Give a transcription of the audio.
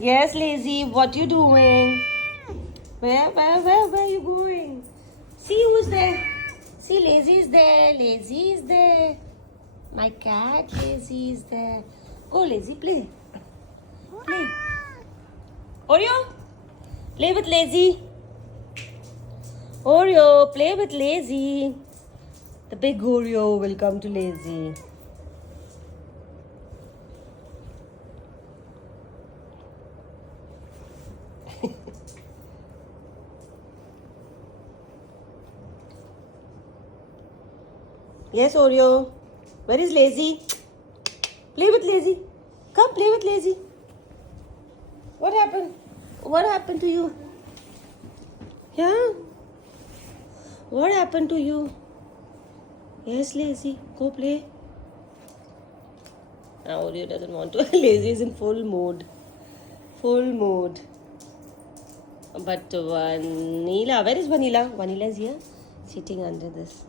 Yes, Lazy, what you doing? Where are you going? See who's there. See, Lazy is there. Lazy is there. My cat, Lazy, is there. Go, Lazy, play. Play. Oreo, play with Lazy. Oreo, play with Lazy. The big Oreo will come to Lazy. Yes, Oreo. Where is Lazy? Play with Lazy. Come play with Lazy. What happened? What happened to you? Yeah? What happened to you? Yes, Lazy. Go play. Now Oreo doesn't want to. Lazy is in full mode. Full mode. But Vanilla, where is Vanilla? Vanilla is here, sitting under this.